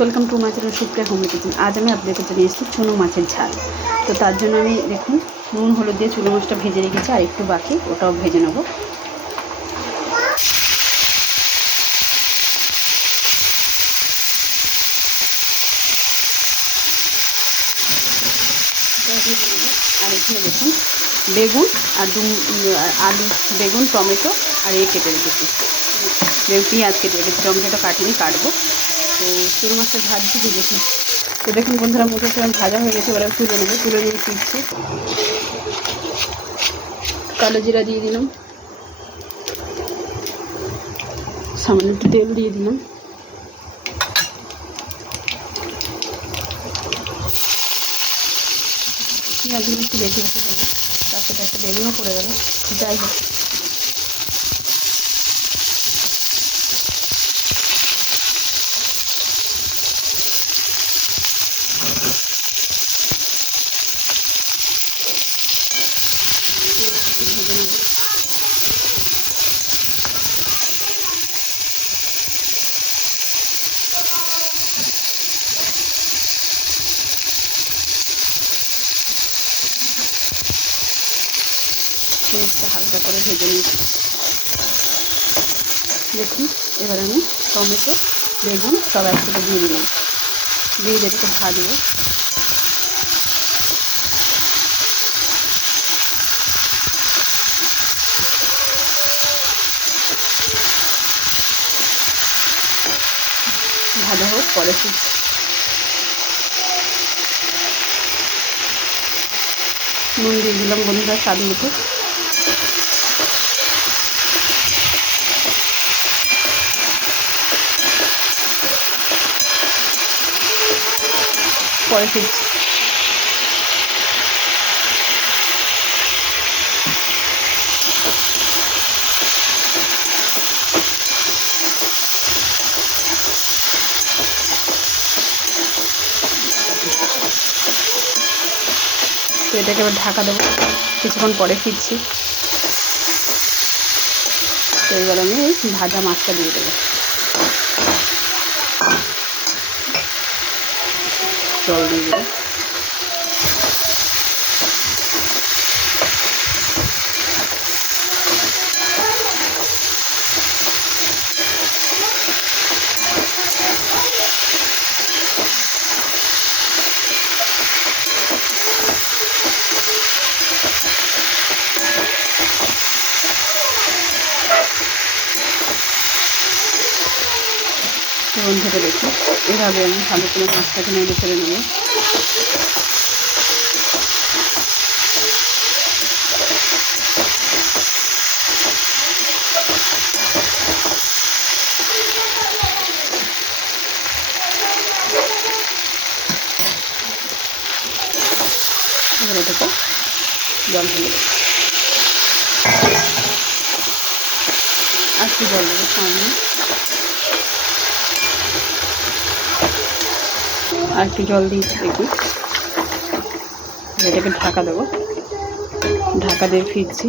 Welcome to my channel Supriya home kitchen. আজ আমি আপনাদের জন্য এসেছি চুনো মাছের ঝাল। তো তার জন্য আমি দেখুন নুন হলুদ দিয়ে চুনো মাছটা ভেজে রেখেছি, আর একটু বাকি, ওটাও ভেজে নেব। আর এখানে দেখুন বেগুন আর আলু, বেগুন, টমেটো আর কেটে রেখেছি, পেঁয়াজ কেটে রেখেছি, টমেটোটা কাটিনি, কাটবো। তো চুনো মাছটা ভাজছি দেখুন। তো দেখুন বন্ধুরা, মোটর সেরকম ভাজা হয়ে গেছে, এবার তুলে নেবো। তুলে নিয়ে ফিরছি, কালো জিরা দিয়ে দিলাম, সামান্য একটু তেল দিয়ে দিলাম, পেঁয়াজগুলো একটু বেশি বেশি দেবো, তার সাথে একটা বেগুনও পড়ে গেল। যাই হোক, ভেজে নেব। পেঁয়াজটা হালকা করে ভেজে নিয়েছি দেখুন। এবার আমি টমেটো, বেগুন সব একসাথে দিয়ে দিলাম, দিয়ে একটু ভাজবো। ভাজা হোক, পরে নুন দিয়ে দিলাম বন্ধুরা স্বাদ মতো। পরে ফিরছি। তো এটাকে এবার ঢাকা দেবো, কিছুক্ষণ পরে ফিরছি। তো এবার আমি ভাজা মাছটা দিয়ে দেবো, জল দিয়ে দেবো। বন্ধুরা দেখুন, এভাবে আমি ভালো করে মাছটাকে নেড়ে ফেলে নেব। এবার এটাকে জল ফেলে দেবো, আর একটু জল দেবো সামনে, আর একটু জল দিয়েছি দেখুন। এটাকে ঢাকা দেবো, ঢাকা দিয়ে ফিরছি।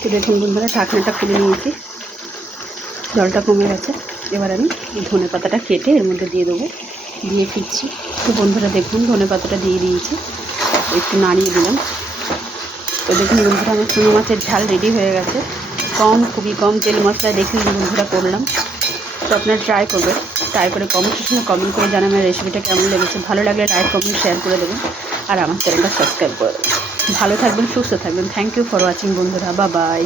তো দেখুন বন্ধুরা, ঢাকনাটা খুলে নিয়েছি, জলটা কমে গেছে। এবার আমি ধনে পাতাটা কেটে এর মধ্যে দিয়ে দেবো, দিয়ে ফিরছি। তো বন্ধুরা দেখুন, ধনে পাতাটা দিয়ে দিয়েছি, একটু নাড়িয়ে দিলাম। তো দেখুন বন্ধুরা, আমার চুনো মাছের ঝাল রেডি হয়ে গেছে। খুবই কম তেল মশলা দেখুন বন্ধুরা করলাম। তো আপনারা ট্রাই করবেন, ট্রাই করে কমেন্ট সেকশনে কমেন্ট করে জানাবেন রেসিপিটা কেমন লেগেছে। ভালো লাগলে লাইক, কমেন্ট, শেয়ার করে দেবেন, আর আমার চ্যানেলটা সাবস্ক্রাইব করে দেবেন। ভালো থাকবেন, সুস্থ থাকবেন। থ্যাংক ইউ ফর ওয়াচিং বন্ধুরা, বাই বাই।